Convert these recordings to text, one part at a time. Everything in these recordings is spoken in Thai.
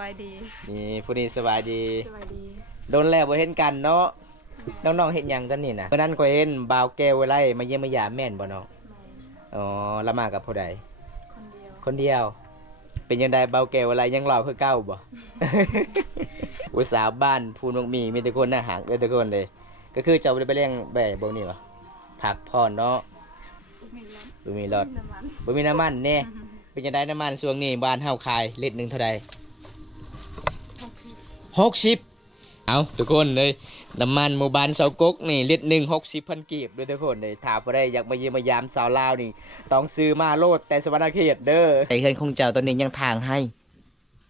บายดีนี่ผู้นี้สบายดีสบายดีโดนแล้วบ่เห็นกันเนาะน้องๆเฮ็ดหยังกันนี่นะเมื่อนั้นก็เห็นบ่าวแก้วไว้ไล่มาเยี่ยมมายามแม่นบ่น้องอ๋อละมากับผู้ใดคนเดียวเป็นยังไงบ่าวแก้วไว้ไล่ยังหล่อคือเก่าบ่ อุตสาหบ้านภูนกมีแต่คนหน้าหางเด้อทุกคนเลยก็คือเจ้าได้ไปเลี้ยงแบ่บ่นี่บ่ผักพรเนาะบ่มีรถบ่มีน้ำมันแน่เป็นยังไงน้ำมันช่วงนี้บ้านเฮาขายลิตรนึงเท่าใด60เอาทุกคนเลยน้ำมันหมู่บ้านเสากกนี่ลิตรหนึ่ง60,000กีบด้วยทุกคนเลยถ้าบ่ได้อยากมาเยี่ยมมายามสาวลาวนี่ต้องซื้อมาโลดแต่สวรรณเขตเด้อแต่เฮือนของเจ้าตอนนี้ยังทางให้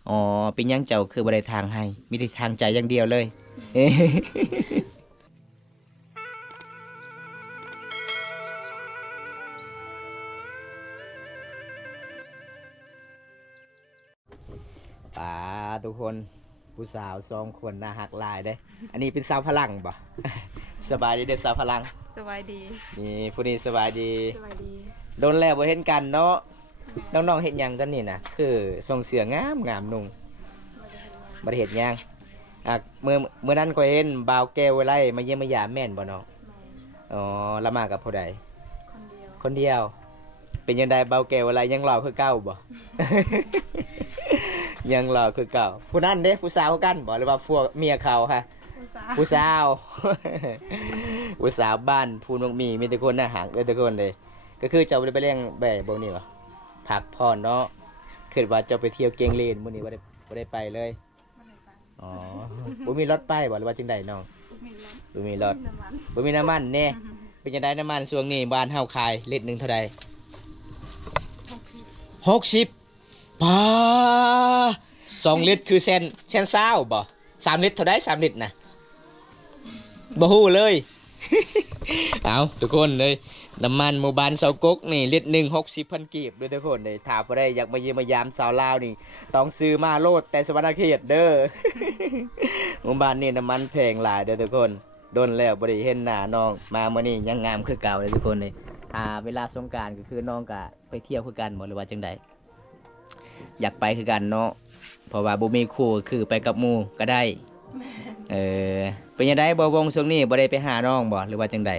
อ๋อเป็นยังเจ้าคือบ่ได้ทางให้มีแต่ทางใจอย่างเดียวเลยป่าทุกคนผู้สาว2 คนน่าหักหลายเด้อันนี้เป็นสาวพลังบ่ สบายดีเด้อสาวพลังสบายดีนี่ผู้นี้สบายดีสบายดีโดนแล้วบ่เห็นกันเนาะน้องๆเฮ็ดหยังกันนี่นะคือส่งเสียงงามนุ่งบ่ได้เฮ็ดหยังเมื่อนั้นก็เห็นบ่าวแก้วไว้ไล่มาเยี่ยมมายามแม่นบ่น้องอ๋อละมากับผู้ใดคนเดียวเป็นยังไงบ่าวแก้วไว้ไล่ยังหล่อคือเก่าบ่ ยังหล่อคือเก่าผู้นั้นเด้ผู้สาวกันบ่หรือว่าพวกเมียเขาฮะผู้สาว ผู้สาวบ้านภูนกมีแต่คนหน้าหางเด้อทุกคนเลยก็คือเจ้าได้ไปเลี้ยงแบ่บ่นี่บ่ผักพรเนาะคิดว่าเจ้าไปเที่ยวเกียงเลนมื้อนี้บ่ได้ไปเลยอ๋อบ่มีรถไปบ่หรือว่าจังไดน้องบ่มีรถบ่มีน้ำมันแน่เป็นจังไดน้ำมันช่วงนี้บ้านเฮาขายลิตรนึงเท่าใด60ป้า2 ลิตรคือแสน20บ่3 ลิตรเท่าใด3 ลิตรน่ะบ่ฮู้เลย เอาทุกคนเลยน้ำมันหมู่บ้านเสากกนี่ลิตรหนึ่ง60,000กีบด้วยทุกคนเลยถ้าบ่ได้อยากมาเยี่ยมมายามสาวลาวนี่ต้องซื้อมาโลดแต่สวรรณเขตเด้อ หมู่บ้านนี่น้ำมันแพงหลายเด้อทุกคนโดนแล้วบ่ได้เห็นหน้าน้องมามื้อนี้ยังงามคือเก่าเลยทุกคนเลยเวลาสงกรานต์ก็คือน้องก็ไปเที่ยวคือกันบ่หรือว่าจังไดอยากไปคือกันเนาะเพราะว่าบ่มีคู่คือไปกับหมู่ก็ได้เป็นยังไงบ่วงช่วงนี้บ่ได้ไปหาน้องบ่หรือว่าจังใด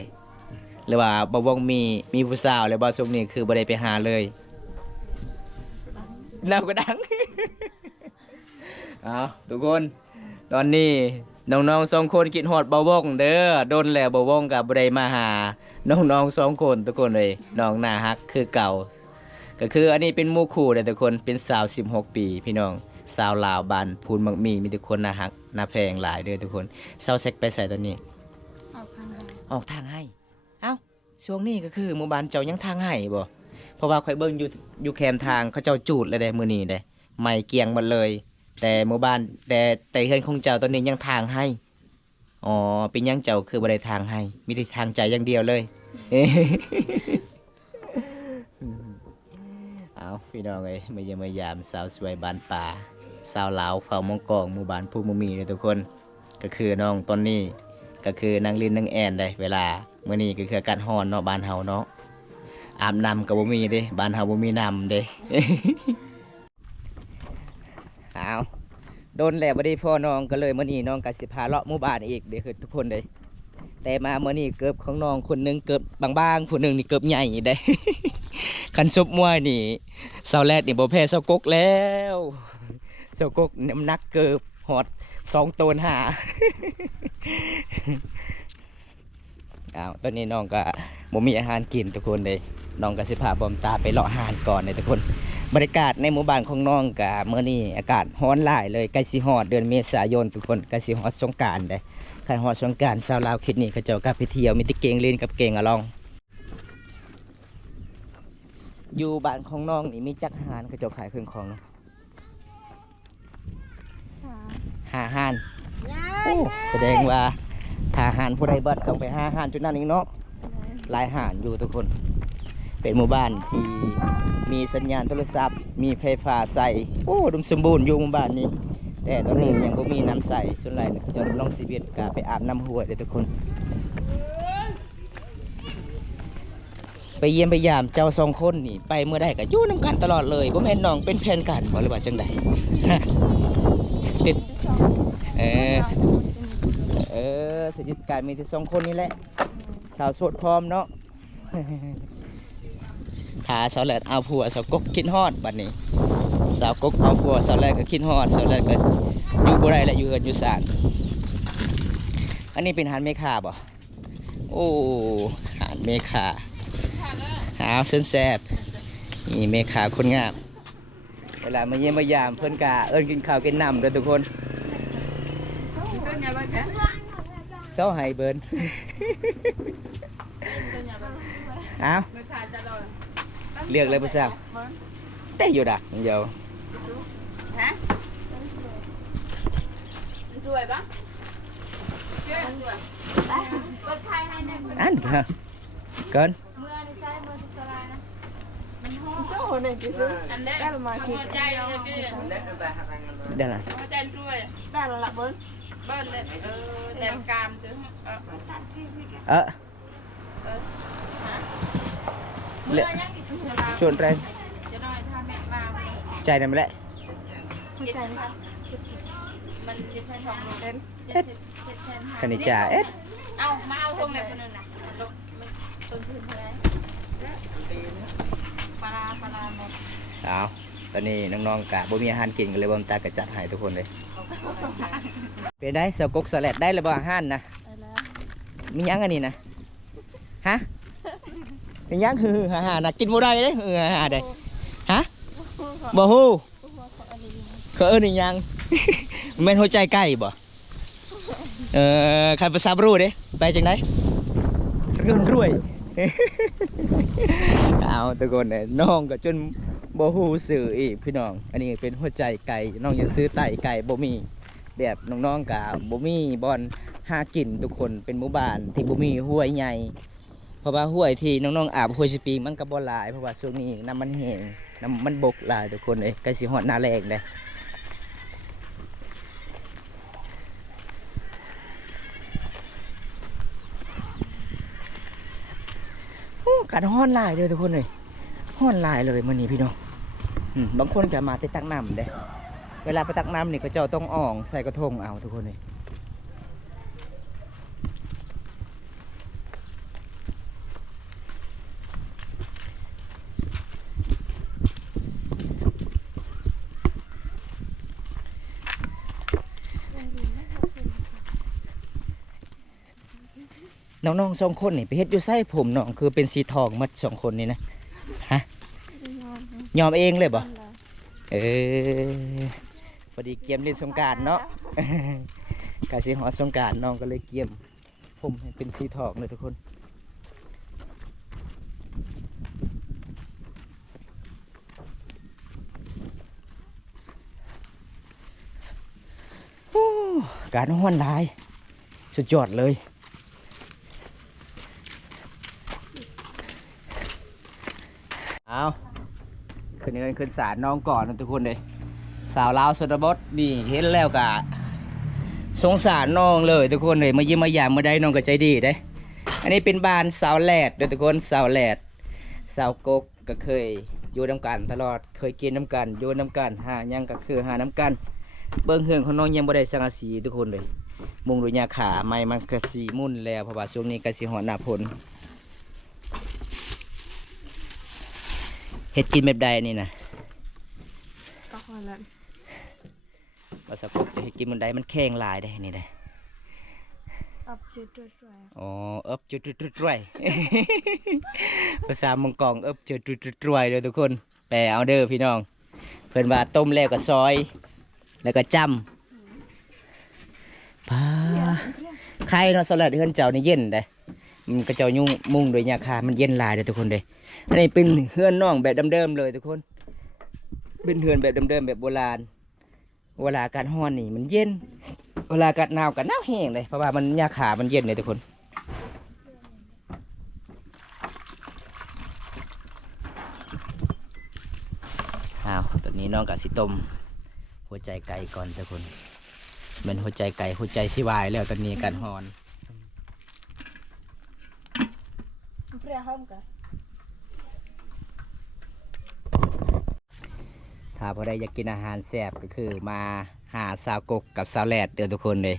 หรือว่าบ่วงมีผู้สาวแล้วบ่ช่วงนี้คือบ่ได้ไปหาเลยเราก็ดัง เอาทุกคนตอนนี้น้องๆ2 คนคิดฮอดบ่วงเด้อโดนแล้วบ่วงก็บ่ได้มาหาน้องๆ2 คนทุกคนเลยน้องน่าฮักคือเก่าก็คืออันนี้เป็นหมู่คู่เด้อทุกคนเป็นสาว16 ปีพี่น้องสาวลาวบ้านพูนมักมีทุกคนน่าฮักน่าแพงหลายเด้อทุกคนเซาเซ็กไปใส่ตอนนี้ออกทางให้เอ้าช่วงนี้ก็คือหมู่บ้านเจ้ายังทางให้บ่เพราะว่าข่อยเบิ่งอยู่แคมทางเขาเจ้าจูดเลยเด้มื้อนี้เด้ไม้เกียงหมดเลยแต่หมู่บ้านแต่เฮือนของเจ้าตอนนี้ยังทางให้อ๋อเป็นยังเจ้าคือบ่ได้ทางให้มีแต่ทางใจอย่างเดียวเลย เอาพี่น้องเอ้ยมาเยี่ยมมายามสาวสวยบ้านป่าสาวลาวเฝ้ามองกองหมู่บ้านภูมิมีเลยทุกคนก็คือน้องตอนนี้ก็คือนางลินนางแอนได้เวลามื้อนี้ก็คืออากาศร้อนเนาะบ้านเฮาเนาะอาบน้ำก็บ่มีเด้บ้านเฮาบ่มีน้ำเด้ เอาโดนแล้วบ่ได้พ่อน้องก็เลยมื้อนี้น้องก็สิพาเลาะหมู่บ้านอีกเด้อคือทุกคนเด้แต่มามื้อนี้เกือบของน้องคนนึงเกือบบางๆผู้นึงนี่เกือบใหญ่เด้ คันซุปมวยนี่เสาแรดนี่บ่แพ้เสากกแล้วเสากกน้ำหนักเกือบฮอด2 ตนหา ตอนนี้น้องก็บ่มีอาหารกินทุกคนเลยน้องก็สิพาบอมตาไปเลาะอาหารก่อนเลยทุกคนบรรยากาศในหมู่บ้านของน้องก็มื้อนี้อากาศร้อนหลายเลยใกล้สิฮอดเดือนเมษายนทุกคนใกล้สิฮอดสงกรานต์เด้คันฮอดสงกรานต์ชาวลาวคิดนี่เขาเจ้าก็ไปเที่ยวมีแต่เก่งเล่นกับเก่งอะลองอยู่บ้านของน้องนี่มีจักรหานเขาเจ้าขายเครื่องของเนาะหานแสดงว่าถ้าหานผู้ใดเบิดต้องไปหานจุดนั้นอีกเนาะหลายหานอยู่ทุกคนเป็นหมู่บ้านที่มีสัญญาณโทรศัพท์มีไฟฟ้าใส่โอ้ดุมสมบูรณ์อยู่หมู่บ้านนี้แต่ตอนนี้ยังบ่มีน้ำใส่ส่วนไรจะลองชีวิตก็ไปอาบน้ำห้วยเลยทุกคนไปเยี่ยมไปยามเจ้า2 คนนี่ไปเมื่อใดก็อยู่นำกันตลอดเลยบ่แม่นน้องเป็นแฟนกันบ่หรือว่าจังได๋ ติด สอง เออ สาวสนิท สนิทกันมีแต่2คนนี่แหละสาวโสดพร้อมเนาะ ถ้าสาวแหลดเอาผัวสาวกกคิดฮอดบัดนี้สาวกกเอาผัวสาวแหลดก็คิดฮอดสาวแหลดก็อยู่บ่ได้และอยู่เฮือนอยู่ศาลอันนี้เป็นหานเมฆาบ่โอ้หานเมฆาหาวเส้นแซ่บนี่เมฆาคนงามเวลามาเยี่ยมมายามเพิ่นกะเอิ้นกินข้าวกินน้ำเด้อทุกคนเจ้าให้เบิ่น เอาเลือกเลยผู้สาวแต่อยู่ดักเดียว ฮะมันสวยปะเยอะสวยรถไทยให้หนึ่ง อันเกิน เมื่อนี่ใช่เมื่อสุดสลายนะ โอ้โหเนี่ยกี่ซื้อ อันเด็ก ได้มา เอา คิด หัวใจเลยพี่ เดี๋ยวนะ หัวใจด้วย ได้แล้วล่ะเบิ้ล เบิ้ลเลยแดงกามถึง เออ เมื่อยังกี่ชุดละ ชวนแรง จะน้อยถ้าแม่มา ใจนั่นมาแล้ว เข้าใจไหมคะ มันจะใช้สองโลเต็ม70 คณิจ่าเอ็ด เอามาเอาทงแบบคนหนึ่งนะมันต้นทุนเท่าไหร่ปลาหมด เอาตอนนี้น้องๆกะบ่มีอาหารกินกันเลยบ่มตากระจัดให้ทุกคนเลยเป็นได้เสากกสลัดได้หรือบ่อาหารนะ ได้แล้ว มีหยังอันนี้นะฮะมีหยังฮือฮ่าๆนะกินบ่ได้เด้ฮือฮ่าๆได้ฮะบ่ฮู้เขาเอิ้นอีหยัง แม่นหัวใจไก่บ่ใครภาษาบรูเด้ไปจังได๋รวย เอาทุกคนเนี่ยน้องก็จนบ่ฮู้สื่ออีกพี่น้องอันนี้เป็นหัวใจไก่น้องอย่าซื้อไตไก่บ่มีแบบน้องๆกะบ่มีบ่อนหากินทุกคนเป็นหมู่บ้านที่บ่มีห้วยใหญ่เพราะว่าห้วยที่น้องๆอาบห้วยสิปีมันก็บ่หลายเพราะว่าช่วงนี้น้ำมันแห้งน้ำมันบกหลายทุกคนเอ้ยใกล้สิฮอดหน้าแล้งเด้โอ้กัดฮ้อนหลายเลยทุกคนเลยฮ้อนหลายเลยมื้อนี้พี่น้องบางคนก็มาแต่ตักน้ำเด้เวลาไปตักน้ำนี่ก็เจ้าต้องอ่องใส่กระทงเอาทุกคนเลยน้องๆ2คนนี่ไปเฮ็ดอยู่ไส้ผมน้องคือเป็นสีทองหมด2คนนี่นะฮะยอมเองเลยบ่พอดีเกียมเล่นสงกรานต์เนาะ กาสิฮอดสงกรานต์น้องก็เลยเกียมผมให้เป็นสีทองเลยทุกคนโอ้การฮ้อนหลายสุดยอดเลยเอาขึ้นเงินขึ้นศาลน้องก่อนนะทุกคนเลยสาวลาวสนบทนี่เห็นแล้วกะสงสารน้องเลยทุกคนเลยมาเยี่ยมมายามมาได้น้องก็ใจดีได้ อันนี้เป็นบ้านสาวแหลดเด้อทุกคนสาวแหลดสาวกกก็เคยอยู่น้ำกันตลอดเคยกินน้ำกันอยู่น้ำกันหายังก็คือหาน้ำกันเบิ้งเฮือนของน้องยังบ่ได้สังกะสีทุกคนเลยมุงด้วยหญ้าขาไม้มันก็สีมุ่นแล้วเพราะว่าช่วงนี้ก็สิฮอดหน้าฝนเฮ็ดกินแบบใดนี่นะ ก็พอแล้ว ภาษากบจะเฮ็ดกินแบบใดมันแข็งหลายได้นี่ได้ อับจุดด้วย อ๋อเอิบจุดรวย ภาษามงกองเอิบจุดรวยเด้อทุกคนแปลเอาเด้อพี่น้องเพิ่นว่าต้มแล้วก็ซอยแล้วก็จ้ำปลาไข่เนาะสลัดเฮือนเจ้านี่เย็นเด้มันก็เจ้ายุ่งมุงด้วยหญ้าคามันเย็นหลายเด้อทุกคนเด้อันนี้เป็นเฮือนน้องแบบเดิมๆเลยทุกคนเป็นเฮือนแบบเดิมๆแบบโบราณเวลาอากาศร้อนนี่มันเย็นเวลาอากาศหนาวก็หนาวแห้งเลยเพราะว่ามันหญ้าคามันเย็นเลยทุกคนตอนนี้น้องกับสิต้มหัวใจไก่ก่อนทุกคนเป็นหัวใจไก่หัวใจสิวายแล้วตอนนี้การฮอน เปรี้ยวห้อมกัน ถ้าพอได้อยากกินอาหารแซ่บก็คือมา หาสาวกกกับสาวแลดเด้อทุกคนเลย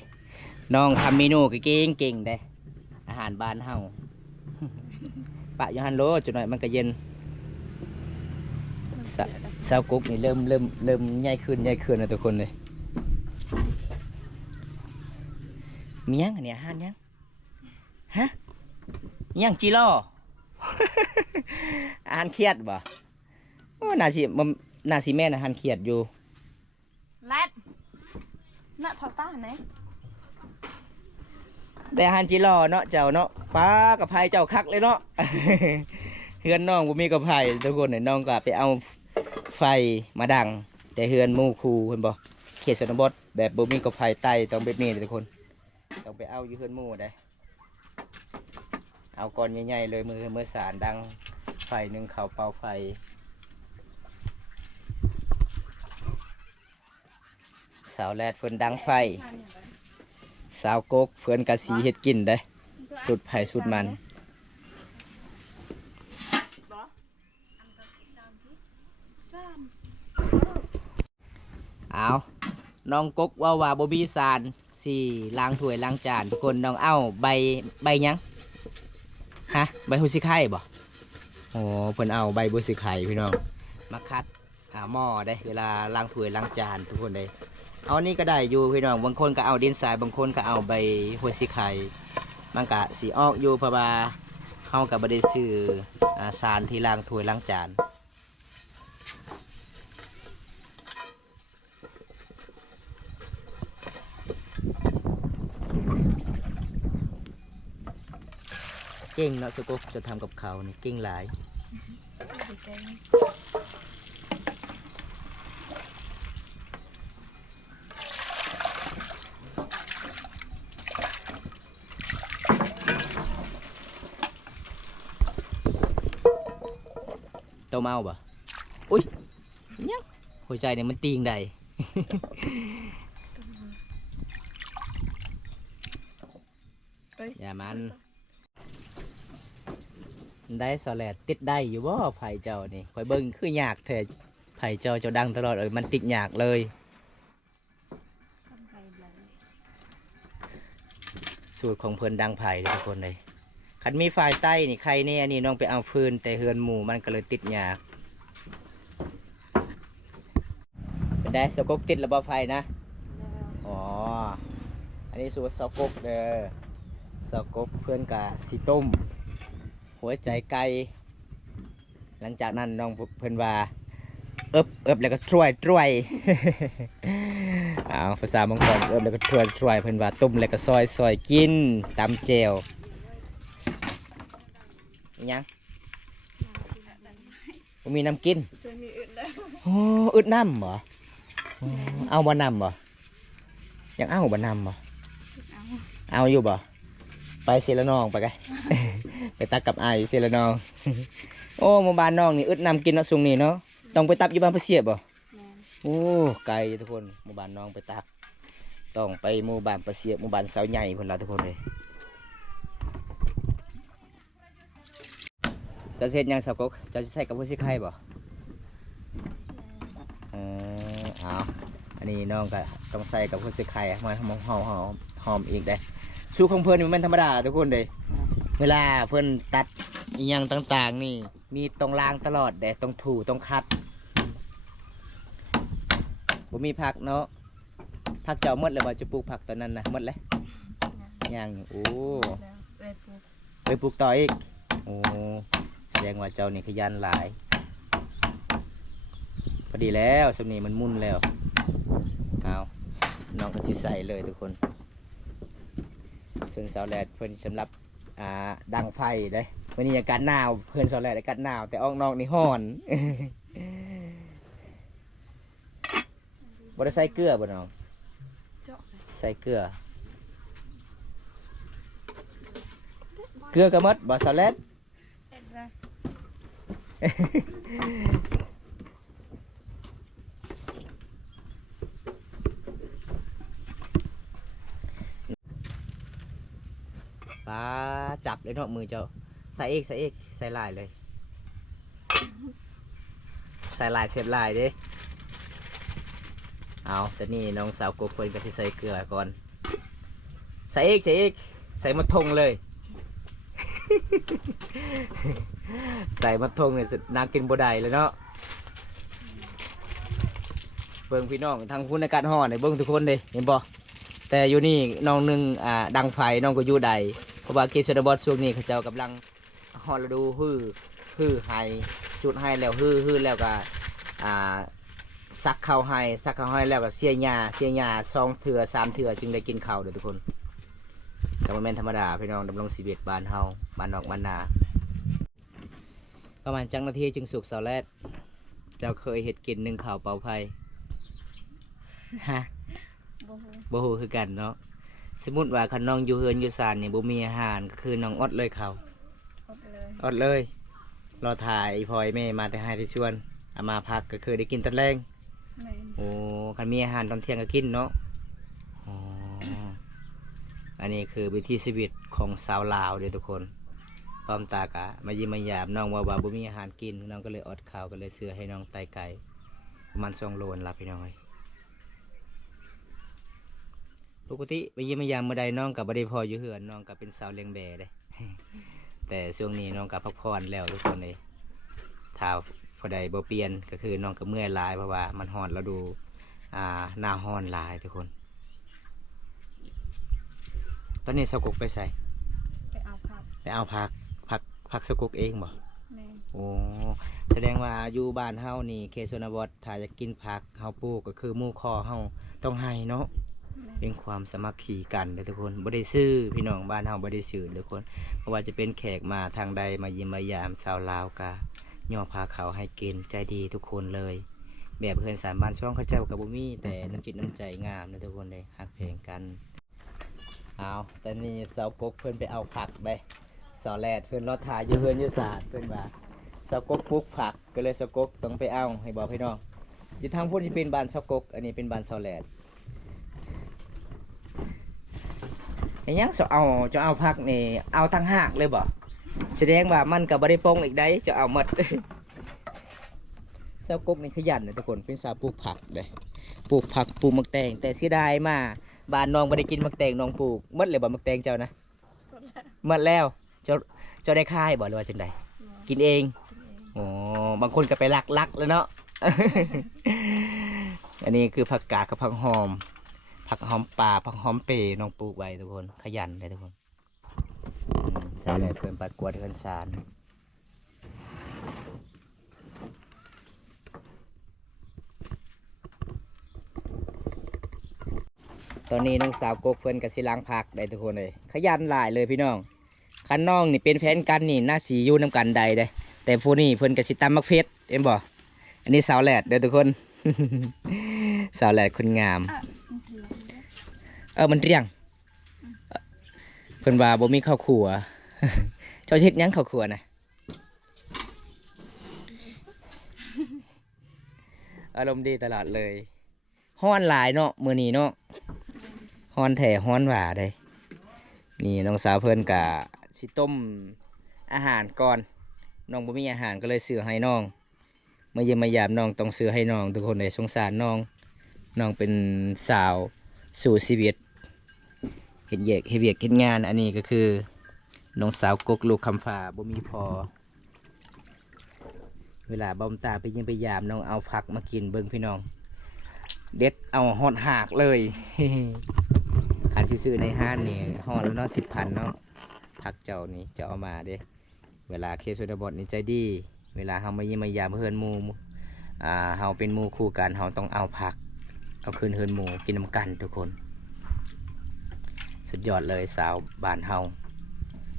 น้องทำเมนูก็เก่งๆเด้อาหารบ้านเฮา ปะอยู่หันโลจุดหน่อยมันก็เย็นสาวกกนี่เริ่มใหญ่ขึ้นนะทุกคนเลยมียังอันนี้อาหารยังฮะยังจิโร่ อาหารเครียดบ่โอ้น่าสิแม่นอาหารเครียดอยู่ แรดน่ะเท่าต้าไหน ได้อาหารจิโร่เนาะเจ้าเนาะปลากับไผ่เจ้าคักเลยเนาะ เฮือนน้องบ่มีกับไผ่ทุกคนเนี่ยน้องก็ไปเอาไฟมาดังแต่เฮือนหมู่ครูเห็นบ่เขตชนบทแบบบ่มีกับไผ่ใต้ต้องแบบนี้ทุกคนต้องไปเอาอยู่เฮือนหมู่ได้เอาก้อนใหญ่ๆเลยมือสารดังไฟหนึ่งเขาเป่าไฟสาวแรดเฟินดังไฟสาวกกเฟินกะสีเฮ็ดกินได้สุดไผ่สุดมันเอาน้องกกว่าบ่มีสารสี่ล้างถ้วยล้างจานทุกคนน้องเอาใบหยังฮะใบหุสิไข่บ่โอ้เพิ่นเอาใบหุสิไข่พี่น้องมาคัดหม้อได้เวลาล้างถ้วยล้างจานทุกคนเลยเอานี่ก็ได้อยู่พี่น้องบางคนก็เอาดินทรายบางคนก็เอาใบหุสิไข่มันก็สีออกอยู่เพราะว่าเฮาก็บ่ได้ซื้อสารที่ล้างถ้วยล้างจานเก่งเนาะสกุ๊กจะทำกับเขานี่เก่งหลายตัวเมาบ่อุ้ยเนี่ยหัวใจเนี่ยมันตีงใด อย่ามันได้สแลดติดได้อยู่บ่ไผ่เจ้านี่คอยเบิ้งคือยากแท้ไผ่เจ้าดังตลอดมันติดยากเลยสูตรของเพิ่นดังไผ่ทุกคนเลยคันมีฝ่ายใต้นี่ใครเนี่ยนี่น้องไปเอาฟืนแต่เฮือนหมู่มันก็เลยติดยากเป็นได้สกกติดระบบไฟนะอ๋ออันนี้สูตรสกกเด้อสกกเพื่อนกะสีต้มหัวใจไก่หลังจากนั้นน้องเพื่อนว่าเอิบแล้วก็ช่วย เอาภาษาบางคนเอิบแล้วก็ช่วยเพื่อนว่าต้มแล้วก็ซอยกินตำเจลยังมีน้ำกินโอ้อึดน้ำเหรอเอาบ่น้ำบ่ยังเอาบ่น้ำบ่เอาอยู่บ่ไปเซลนองไปไง ไปตักกับไอเซลนอง โอ้หมู่บ้านน้องนี่อึดนำกินเนาะซุงนี่เนาะต้องไปตักอยู่บ้านพระเสียบบ่โอ้ไกลทุกคนหมู่บ้านน้องไปตักต้องไปหมู่บ้านพระเสียบหมู่บ้านสาวใหญ่คนละทุกคนเลยจะเสร็จยังสาวกจะใส่กับพวกซิไข่บ่เอาอันนี้น้องก็ต้องใส่กับพวกซิไข่มาหอมอีกได้สูตรของเพื่อนมันธรรมดาทุกคนเลยเวลาเพื่อนตัดอย่างต่างๆนี่มีตรงล่างตลอดแต่ต้องถูต้องคัดผมมีผักเนาะผักเจ้าหมดเลยว่าจะปลูกผักตอนนั้นนะหมดเลยยังโอ้ไปปลูกต่ออีกโอ้แสดงว่าเจ้านี่ขยันหลายพอดีแล้วสำนีมันมุ่นแล้วเอาน้องก็สิใส่เลยทุกคนส่วนสาวแลดเพื่อนสำหรับดังไฟได้วันนี้อากาศหนาวเพื่อนสาวแลดอากาศหนาวแต่ออกนอกนี่ฮ้อนบ่ได้ใส่เกลือบ่น้องใส่เกลือก็หมดบ่สาวแลดปลาจับเลยเนาะมือเจ้าใส่เอกใส่ลายเลยใส่ลายเสียบลายเด้ เอาแต่นี่น้องสาวกบเพิ่นก็สิใส่เกลือก่อนใส่อีกใส่มะทงเลย ใส่มะทงเนี่ยสุดน่ากินบ่ได้เลยเนาะเบิ่งพี่น้องทางพุ่นอากาศร้อนเนี่ยเบิ่งทุกคนเลยเห็นบ่แต่อยู่นี่น้องหนึงดังไฟน้องก็อยู่ใดเพราะว่าเขตชนบทช่วงนี้เขาเจ้ากำลังฮอดฤดูฮือไฮจุดไฮแล้วฮือแล้วก็ซักข้าวให้แล้วก็เสียหญ้า2 เทื่อ 3 เทื่อจึงได้กินข้าวเด้อทุกคนแต่บ่แม่นธรรมดาพี่น้องดำรงชีวิตบ้านเฮาบ้านนอกบ้านนาประมาณจังนาทีจึงสุกเสาแรดเจ้าเคยเฮ็ดกิน1ข้าวเป่าไผ่ฮะ บ่ฮู้ บ่ฮู้คือกันเนาะสมมุติว่าคันน้องอยู่เฮือนอยู่ศาลนี่บ่มีอาหารก็คือน้องอดเลยข้าว อดเลย อดเลยรอถ่ายอีพอยแม่มาแต่ให้ที่ชวนเอามาพักก็คือได้กินตอนแรง แม่น โอ้คันมีอาหารตอนเที่ยงก็กินเนาะอ๋ออันนี้คือวิถีชีวิตของชาวลาวเด้อทุกคนพร้อมตากะมายิ้มมายามน้องว่าบ่มีอาหารกินน้องก็เลยอดข้าวก็เลยซื้อให้น้องไตไก่ประมาณ2 โลนล่ะพี่น้องเอ้ยปกติไปยิ้มมายามเมื่อใดน้องกับบ่ได้พออยู่เฮือนน้องกับเป็นสาวเลี้ยงแบเด้ แต่ช่วงนี้น้องกับพักผ่อนแล้วทุกคนเลยถ้าพอใดบ่เปลี่ยนก็คือน้องกับเมื่อยหลายเพราะว่ามันฮ้อนแล้วดูหน้าฮ้อนหลายทุกคนตอนนี้สกุกไปใส่ ไปเอาผัก ไปเอาผักสกุกเองบ่ แม่น โอ้แสดงว่าอยู่บ้านเฮานี่เขตชนบทถ้าจะกินผักเฮาปลูกก็คือหมู่คอเฮาต้องให้เนาะ แม่น เป็นความสามัคคีกันเด้อทุกคนบ่ได้ซื้อพี่น้องบ้านเฮาบ่ได้ซื้อทุกคนเพราะว่าจะเป็นแขกมาทางใดมาเยี่ยมมายามชาวลาวกะย่อพาเขาให้กินใจดีทุกคนเลย แบบเพื่อนสามบ้านช่องเขาเจ้ากับบ่มีแต่น้ำจิตน้ำใจงามนะทุกคนเลยฮักเพลงกันเอาแต่นี่สาวกกเพิ่นไปเอาผักไปสาวแลดเพิ่นรอถ่ายอยู่เพิ่นอยู่ศาสตร์เพิ่นว่าสาวกกปลูกผักก็เลยสาวกกต้องไปเอาให้บอกพี่น้องอยู่ทางพุ่นที่เป็นบ้านสาวกกอันนี้เป็นบ้านสาวแลดไอ้ยังจะเอาผักนี่เอาทั้งหากเลยบ่แสดงว่ามันก็บ่ได้ปงอีกได้จะเอาหมด สาวกกนี่ขยันนะทุกคนเป็นสาวปลูกผักเลยปลูกผักปลูกมักแตงแต่เสียดายมาบ้านน้องไม่ได้กินมักแตงน้องปลูกหมดเลยบ่มักแตงเจ้านะหมดแล้วเจ้าได้ค่ายบ่หรือว่าจังใดกินเองโอ้บางคนก็ไปลักแล้วเนาะ อันนี้คือผักกาดกับผักหอมป่าผักหอมเปรน้องปลูกไว้ทุกคนขยันเลยทุกคนสาวแหล่เพิ่นประกวดเพิ่นสารตอนนี้น้องสาวกกเพิ่นกับสิล้างผักได้ทุกคนเลยขยันหลายเลยพี่น้องคันน้องนี่เป็นแฟนกันนี่น่าสีอยู่น้ำกันใดได้แต่ผู้นี้เพิ่นกับสิตำมักเฟสเอ็มบ่อันนี้สาวแหลดเด้อทุกคน สาวแหลดคนงาม มันเถื่อนเด้อมันเรียงเพิ่นว่าบ่มีข้าวขัว เจ้าเฮ็ดหยังข้าวขัวนะ อารมณ์ดีตลอดเลยฮ้อนหลายเนาะมื้อนี้เนาะฮ้อนแท้ฮ้อนหว่าได้นี่น้องสาวเพิ่นกะสิต้มอาหารก่อนน้องบ่มีอาหารก็เลยซื้อให้น้องมาเยี่ยมมายามน้องต้องซื้อให้น้องทุกคนเลยสงสารน้องเป็นสาวสู่ชีวิตเฮ็ดเวียกเฮ็ดงานอันนี้ก็คือน้องสาวกกลูกคำฟ้าบ่มีพอเวลาบ่มตาไปเยี่ยมไปยามน้องเอาผักมากินเบิ่งพี่น้องเด็ดเอาหอดหากเลย ขันซื้อในห้างนี่ห่อแล้วเนาะ10,000เนาะผักเจ้านี่จะเอามาเด้เวลาเคสชนบทนี่ใจดีเวลาเฮามาเยี่ยมมายามเฮือนหมู่เฮาเป็นหมู่คู่กันเฮาต้องเอาผักเอาคืนเฮือนหมู่กินน้ำกันทุกคนสุดยอดเลยสาวบ้านเฮา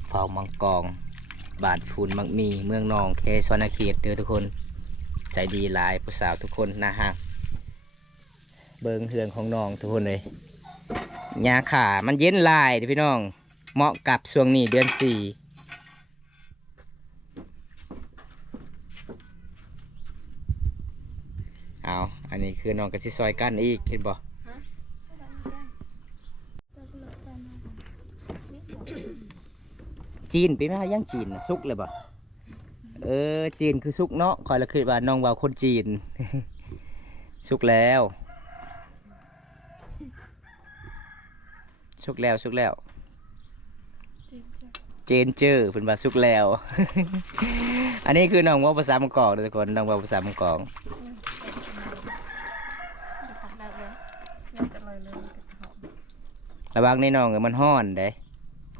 เฝ้ามังกองบาดพูนมักมีเมืองนองเคสวรรณเขตเด้อทุกคนใจดีหลายผู้สาวทุกคนนะฮะเบิงเฮืองของน้องทุกคนเลยหญ้าขามันเย็นลายเด้อพี่น้องเหมาะกับช่วงนี้เดือน4เอาอันนี้คือน้องกระสิซอยกันอีกเห็นบ่จีนเป็นไหมยังจีนน่ะสุกเลยบ่จีนคือสุกเนาะคอยละคิดว่าน้องว่าคนจีน สุกแล้ว สุกแล้วสุกแล้ว จริงจ้ะเจนเจอร์เพิ่นว่าสุกแล้ว อันนี้คือน้องเว่าภาษามะกอกเด้อทุกคนน้องเว่าภาษามะกอก จะขับได้เลยอยากจะลอยเลยหอม ระวังในน้องมันฮ้อนเด้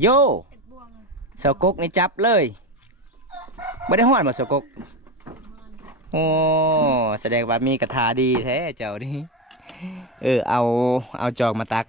โย เอ็ดบวงเลย เสากกนี่จับเลยบ่ได้ฮ้อนบ่เสากกโอ้แสดงว่ามีกระทาดีแท้เจ้านี่เอาจอกมาตัก